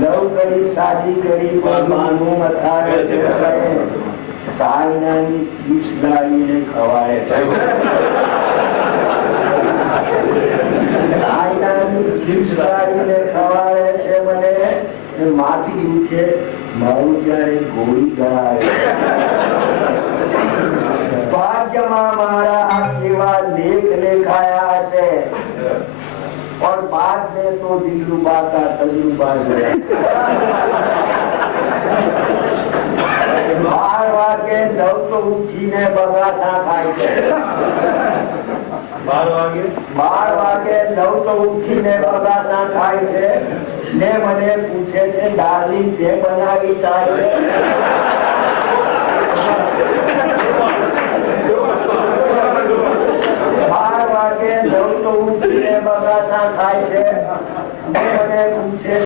લવ કરી શાદી કરી પણ માનું મથારે ચાઇનાની ચીપ્સ લાવીને ખવાય છે. મને. માથી ઉઠે મારું જ્યારે ગોળી ભાગ્યમાં મારા આ કેવા લેખ લેખાયા છે. સાથે તો દીકરું બાતા તજુ બાર બાર વાગે નવ તો ઉઠીને બગાસા થાય છે. બાર વાગે બાર વાગે નવ તો ઉઠીને બગાસા થાય છે. ને મને પૂછે છે દાલી જે બનાવી થાય છે? નવ બગાસા થાય છે. મને પૂછે